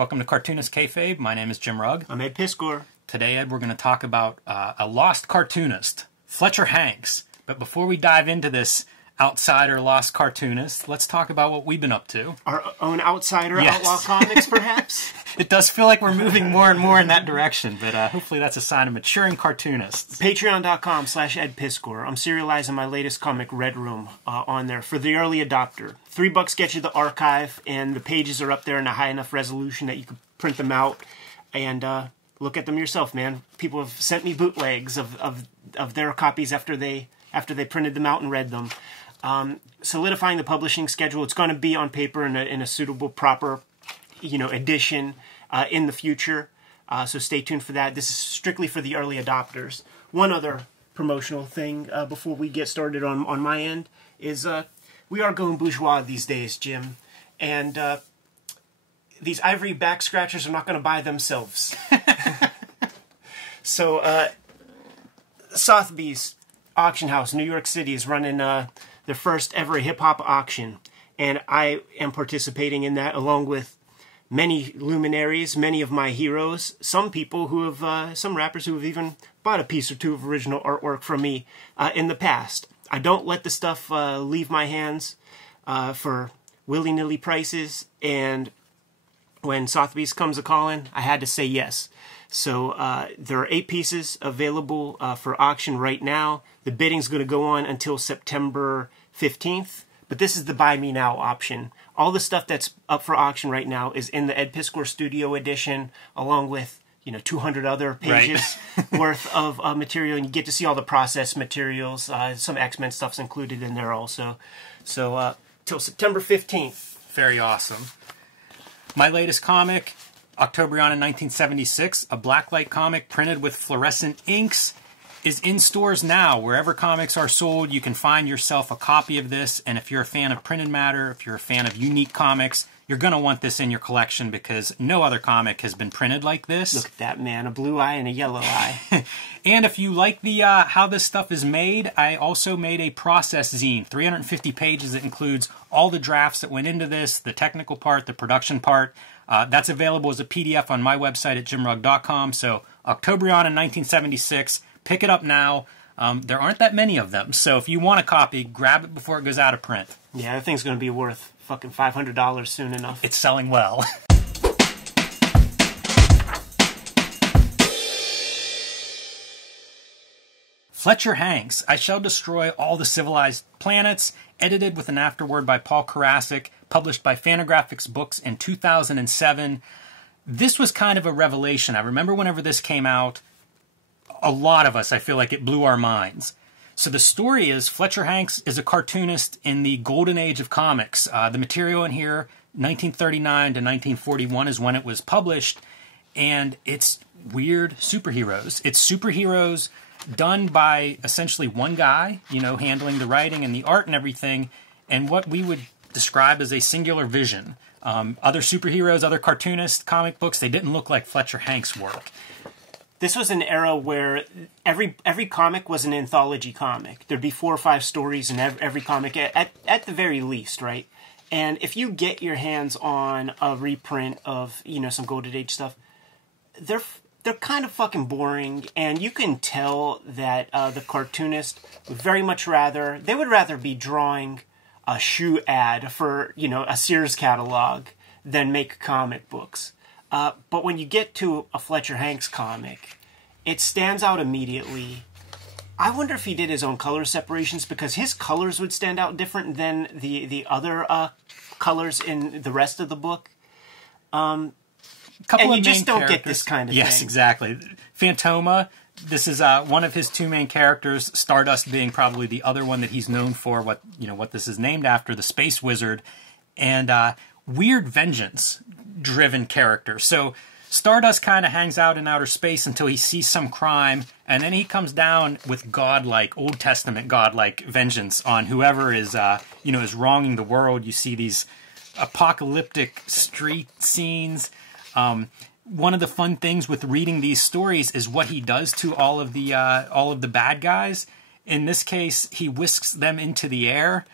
Welcome to Cartoonist Kayfabe. My name is Jim Rugg. I'm Ed Piscor. Today, Ed, we're going to talk about a lost cartoonist, Fletcher HANKS. But before we dive into this outsider lost cartoonist, let's talk about what we've been up to. Our own outsider Outlaw comics, perhaps? It does feel like we're moving more and more in that direction, but hopefully that's a sign of maturing cartoonists. Patreon.com/Ed Piscor. I'm serializing my latest comic, Red Room, on there for the early adopter. $3 gets you the archive, and the pages are up there in a high enough resolution that you can print them out and look at them yourself, man. People have sent me bootlegs of their copies after they printed them out and read them. Solidifying the publishing schedule. It's going to be on paper in a suitable, proper, edition in the future. So stay tuned for that. This is strictly for the early adopters. One other promotional thing before we get started on my end is we are going bourgeois these days, Jim, and these ivory back scratchers are not going to buy themselves. So Sotheby's Auction House, New York City, is running their first ever hip-hop auction, and I am participating in that along with many luminaries, many of my heroes, some people who have, some rappers who have even bought a piece or two of original artwork from me in the past. I don't let the stuff leave my hands for willy-nilly prices, and when Sotheby's comes a-calling, I had to say yes. So there are 8 pieces available for auction right now. The bidding's going to go on until September 15th, but this is the Buy Me Now option. All the stuff that's up for auction right now is in the Ed Piscor Studio Edition, along with 200 other pages worth of material, and you get to see all the process materials. Some X-Men stuff's included in there also. So till September 15th. Very awesome. My latest comic, Octobrion in 1976, a blacklight comic printed with fluorescent inks, is in stores now. Wherever comics are sold, you can find yourself a copy of this. And if you're a fan of printed matter, if you're a fan of unique comics, you're going to want this in your collection because no other comic has been printed like this. Look at that, man. A blue eye and a yellow eye. And if you like the how this stuff is made, I also made a process zine, 350 pages. It includes all the drafts that went into this, the technical part, the production part. That's available as a PDF on my website at jimrugg.com. So Octobrion in 1976. Pick it up now. There aren't that many of them, so if you want a copy, grab it before it goes out of print. Yeah, that thing's going to be worth fucking $500 soon enough. It's selling well. Fletcher HANKS, I Shall Destroy All the Civilized Planets, edited with an afterword by Paul Karasik, published by Fantagraphics Books in 2007. This was kind of a revelation. I remember whenever this came out, a lot of us, I feel like it blew our minds. So the story is Fletcher HANKS is a cartoonist in the golden age of comics. The material in here, 1939 to 1941 is when it was published, and it's weird superheroes. It's superheroes done by essentially one guy, handling the writing and the art and everything, and what we would describe as a singular vision. Other superheroes, other cartoonist comic books, they didn't look like Fletcher HANKS' work. This was an era where every comic was an anthology comic. There'd be 4 or 5 stories in every comic, at the very least, right? And if you get your hands on a reprint of, some Golden Age stuff, they're kind of fucking boring, and you can tell that the cartoonist would very much rather be drawing a shoe ad for, a Sears catalog than make comic books. But when you get to a Fletcher HANKS comic, it stands out immediately. I wonder if he did his own color separations, because his colors would stand out different than the other colors in the rest of the book. And you just don't get this kind of thing. Yes, exactly. Phantoma, this is one of his 2 main characters, Stardust being probably the other one that he's known for, what this is named after, the Space Wizard, and weird vengeance-driven character. So Stardust kind of hangs out in outer space until he sees some crime, and then he comes down with godlike, Old Testament godlike vengeance on whoever is, is wronging the world. You see these apocalyptic street scenes. One of the fun things with reading these stories is what he does to all of the bad guys. In this case, he whisks them into the air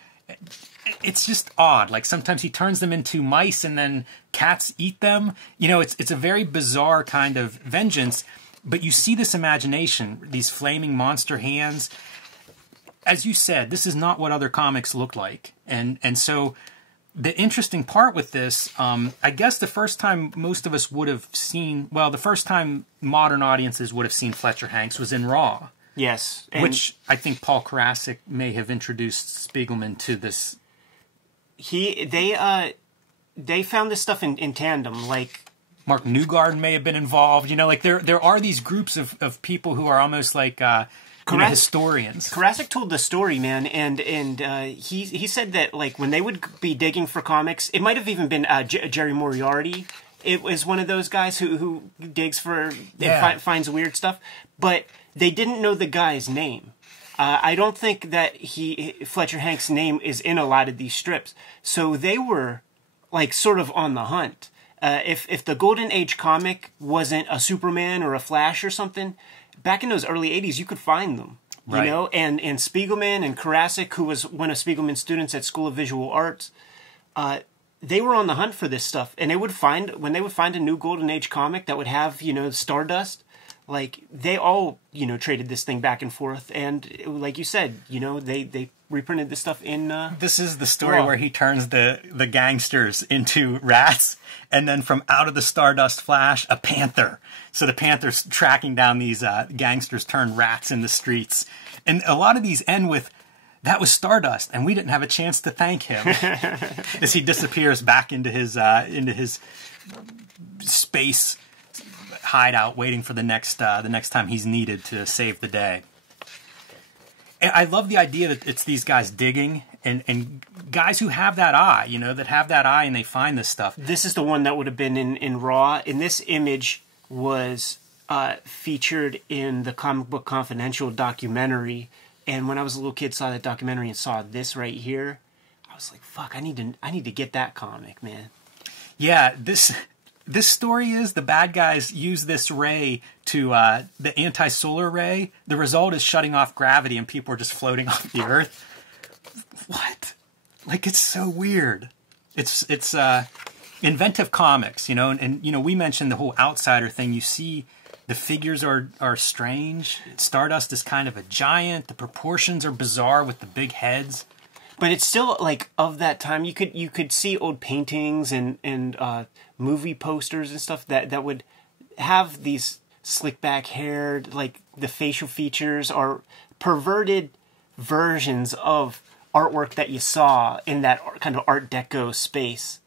it's just odd. Like sometimes he turns them into mice and then cats eat them. You know, it's a very bizarre kind of vengeance, but you see this imagination, these flaming monster hands. As you said, this is not what other comics look like. And so the interesting part with this, I guess the first time most of us would have seen, well, the first time modern audiences would have seen Fletcher Hanks was in Raw. Yes. Which I think Paul Karasik may have introduced Spiegelman to this. They found this stuff in tandem, like Mark Newgarden may have been involved. You know, like there are these groups of people who are almost like historians. Karasik told the story, man, and he said that like when they would be digging for comics, it might have even been Jerry Moriarty. It was one of those guys who digs for finds weird stuff, but they didn't know the guy's name. I don't think that Fletcher Hanks' name is in a lot of these strips. So they were like sort of on the hunt. If the Golden Age comic wasn't a Superman or a Flash or something, back in those early 80s, you could find them. You know, and Spiegelman and Karasik, who was one of Spiegelman's students at School of Visual Arts, they were on the hunt for this stuff. And when they would find a new Golden Age comic that would have, you know, Stardust, like they all, you know, traded this thing back and forth, and like you said, you know, they reprinted this stuff in. This is the story where he turns the gangsters into rats, and then from out of the Stardust Flash, a panther. So the panther's tracking down these gangsters turned rats in the streets, and a lot of these end with, "That was Stardust, and we didn't have a chance to thank him," as he disappears back into his space hideout, waiting for the next time he's needed to save the day. And I love the idea that it's these guys digging and guys who have that eye, you know, that have that eye and they find this stuff. This is the one that would have been in Raw, and this image was featured in the Comic Book Confidential documentary. And when I was a little kid, saw that documentary and saw this right here, I was like, "Fuck! I need to get that comic, man." Yeah, This story is the bad guys use this ray to the anti-solar ray. The result is shutting off gravity and people are just floating off the Earth. What? Like, it's so weird. It's inventive comics, you know, and you know, we mentioned the whole outsider thing. You see the figures are strange. Stardust is kind of a giant. The proportions are bizarre with the big heads. But it's still like of that time. You could see old paintings and movie posters and stuff that would have these slick back hair, like the facial features are perverted versions of artwork that you saw in that kind of Art Deco space.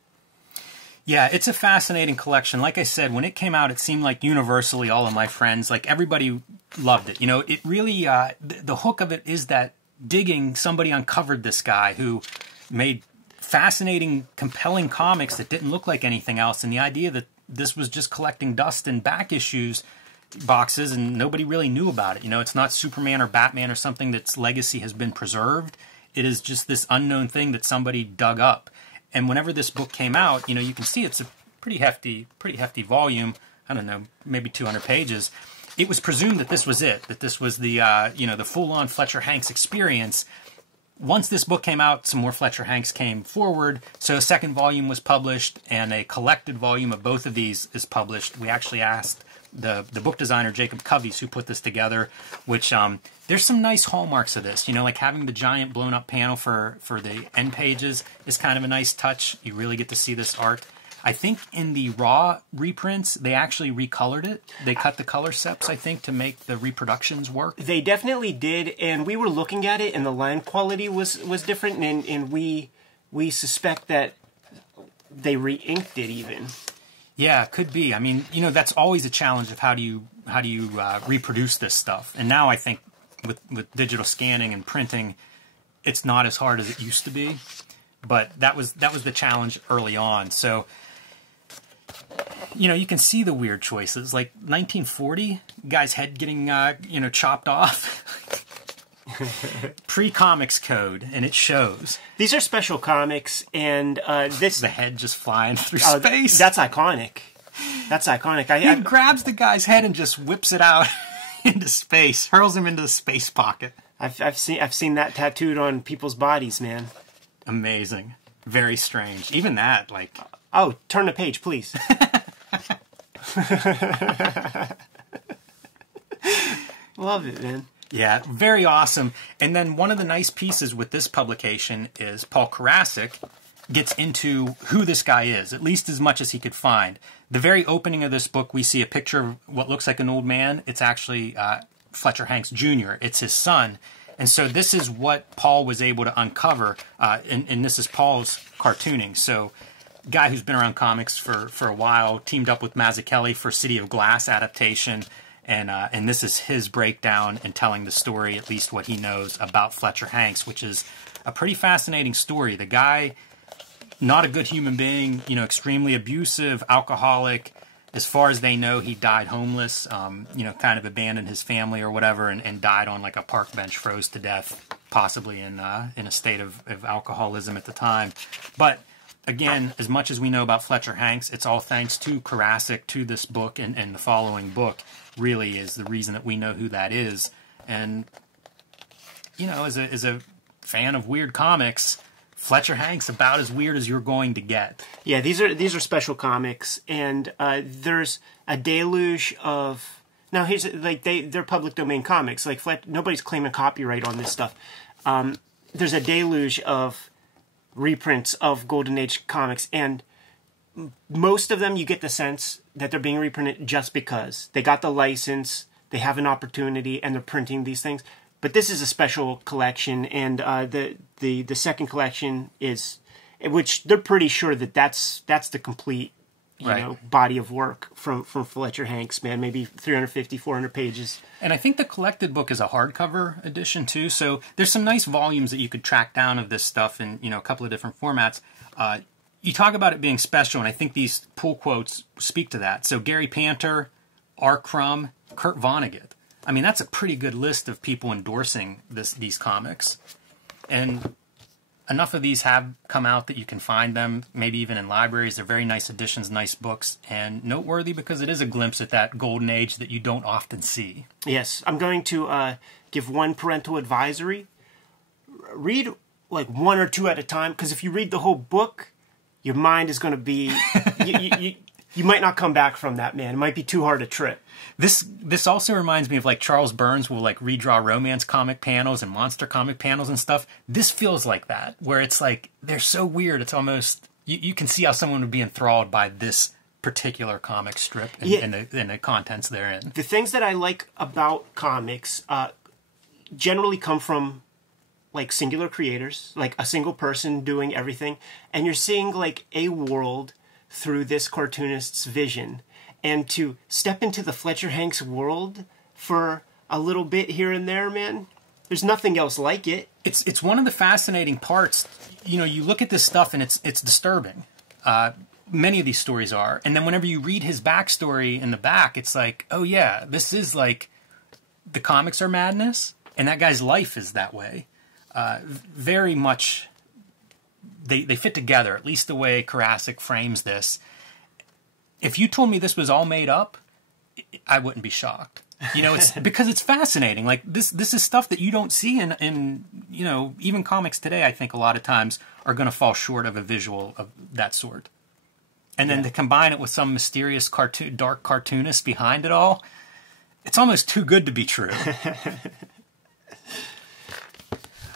Yeah, it's a fascinating collection. Like I said, when it came out, it seemed like universally all of my friends, like everybody loved it. You know, it really, the hook of it is that digging, somebody uncovered this guy who made fascinating, compelling comics that didn't look like anything else, and the idea that this was just collecting dust in back issues boxes and nobody really knew about it. You know, it's not Superman or Batman or something that's legacy has been preserved. It is just this unknown thing that somebody dug up. And whenever this book came out, you know, you can see it's a pretty hefty volume. I don't know, maybe 200 pages. It was presumed that this was it, that this was the, you know, the full-on Fletcher Hanks experience. Once this book came out, some more Fletcher Hanks came forward. So a second volume was published, and a collected volume of both of these is published. We actually asked the book designer, Jacob Covey's, who put this together, which there's some nice hallmarks of this. You know, like having the giant blown-up panel for the end pages is kind of a nice touch. You really get to see this art. I think in the Raw reprints, they actually recolored it. They cut the color steps, I think, to make the reproductions work. They definitely did, and we were looking at it, and the line quality was different, and we suspect that they re-inked it even. Yeah, it could be. I mean, you know, that's always a challenge of how do you reproduce this stuff. And now I think with digital scanning and printing, it's not as hard as it used to be. But that was the challenge early on. So, you know, you can see the weird choices. Like 1940, guy's head getting you know, chopped off. Pre-comics code, and it shows. These are special comics, and this... The head just flying through space. That's iconic. That's iconic. He grabs the guy's head and just whips it out into space, hurls him into the space pocket. I've seen that tattooed on people's bodies, man. Amazing. Very strange. Even that, like... Oh, turn the page, please. Love it, man. Yeah, very awesome. And then one of the nice pieces with this publication is Paul Karasik gets into who this guy is, at least as much as he could find. The very opening of this book, we see a picture of what looks like an old man. It's actually Fletcher HANKS Jr. It's his son. And so this is what Paul was able to uncover, and this is Paul's cartooning. So guy who's been around comics for a while, teamed up with Mazzucchelli for City of Glass adaptation, and this is his breakdown and telling the story, at least what he knows about Fletcher HANKS, which is a pretty fascinating story. The guy, not a good human being, you know, extremely abusive, alcoholic. As far as they know, he died homeless, you know, kind of abandoned his family or whatever, and died on like a park bench, froze to death, possibly in a state of alcoholism at the time. But again, as much as we know about Fletcher HANKS, it's all thanks to Karasik, to this book, and the following book really is the reason that we know who that is. And, you know, as a fan of weird comics, Fletcher HANKS about as weird as you're going to get. Yeah, these are special comics, and there's a deluge of... Now, here's like they're public domain comics. Like nobody's claiming copyright on this stuff. There's a deluge of reprints of Golden Age comics, and most of them you get the sense that they're being reprinted just because they got the license, they have an opportunity, and they're printing these things. But this is a special collection, and the second collection is, which they're pretty sure that's the complete, you know, body of work from Fletcher HANKS, man. Maybe 350, 400 pages. And I think the collected book is a hardcover edition too. So there's some nice volumes that you could track down of this stuff in, you know, a couple of different formats. You talk about it being special, and I think these pull quotes speak to that. So Gary Panter, R. Crumb, Kurt Vonnegut. I mean, that's a pretty good list of people endorsing these comics. And enough of these have come out that you can find them, maybe even in libraries. They're very nice editions, nice books, and noteworthy because it is a glimpse at that golden age that you don't often see. Yes, I'm going to give one parental advisory. Read like one or two at a time, because if you read the whole book, your mind is going to be... you might not come back from that, man. It might be too hard a trip. This also reminds me of like Charles Burns will like redraw romance comic panels and monster comic panels and stuff. This feels like that, where it's like they're so weird. It's almost you can see how someone would be enthralled by this particular comic strip and the contents therein. The things that I like about comics generally come from like singular creators, like a single person doing everything, and you're seeing like a world through this cartoonist's vision. And to step into the Fletcher HANKS world for a little bit here and there, man, there's nothing else like it. It's one of the fascinating parts. You know, you look at this stuff and it's disturbing. Many of these stories are. And then whenever you read his backstory in the back, it's like, oh yeah, this is like, the comics are madness, and that guy's life is that way. Very much, they fit together, at least the way Karasik frames this. If you told me this was all made up, I wouldn't be shocked. You know, it's because it's fascinating. Like this is stuff that you don't see in you know, even comics today. I think a lot of times are going to fall short of a visual of that sort. And then to combine it with some mysterious dark cartoonist behind it all, it's almost too good to be true.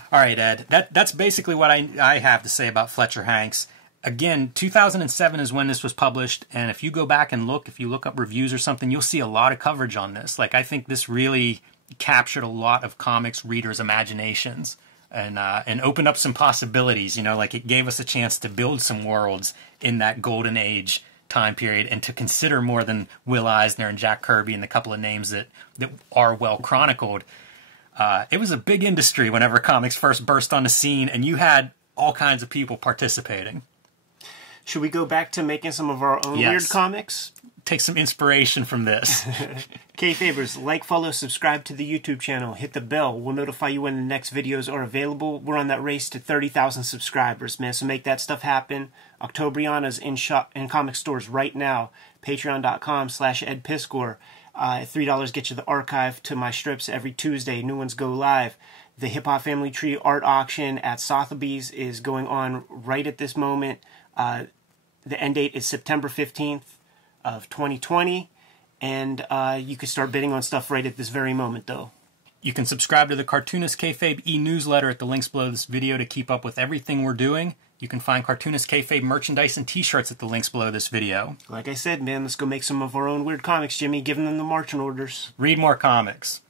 All right, Ed. That's basically what I have to say about Fletcher HANKS. Again, 2007 is when this was published, and if you go back and look, if you look up reviews or something, you'll see a lot of coverage on this. Like, I think this really captured a lot of comics readers' imaginations and opened up some possibilities. You know, like it gave us a chance to build some worlds in that golden age time period and to consider more than Will Eisner and Jack Kirby and a couple of names that are well chronicled. It was a big industry whenever comics first burst on the scene, and you had all kinds of people participating. Should we go back to making some of our own weird comics? Take some inspiration from this. Kayfabers, like, follow, subscribe to the YouTube channel. Hit the bell. We'll notify you when the next videos are available. We're on that race to 30,000 subscribers, man. So make that stuff happen. Octobriana's in comic stores right now. Patreon.com/EdPiskor. $3 gets you the archive to my strips every Tuesday. New ones go live. The Hip Hop Family Tree art auction at Sotheby's is going on right at this moment. The end date is September 15th of 2020, and you can start bidding on stuff right at this very moment, though. You can subscribe to the Cartoonist Kayfabe e-newsletter at the links below this video to keep up with everything we're doing. You can find Cartoonist Kayfabe merchandise and t-shirts at the links below this video. Like I said, man, let's go make some of our own weird comics, Jimmy. Giving them the marching orders. Read more comics.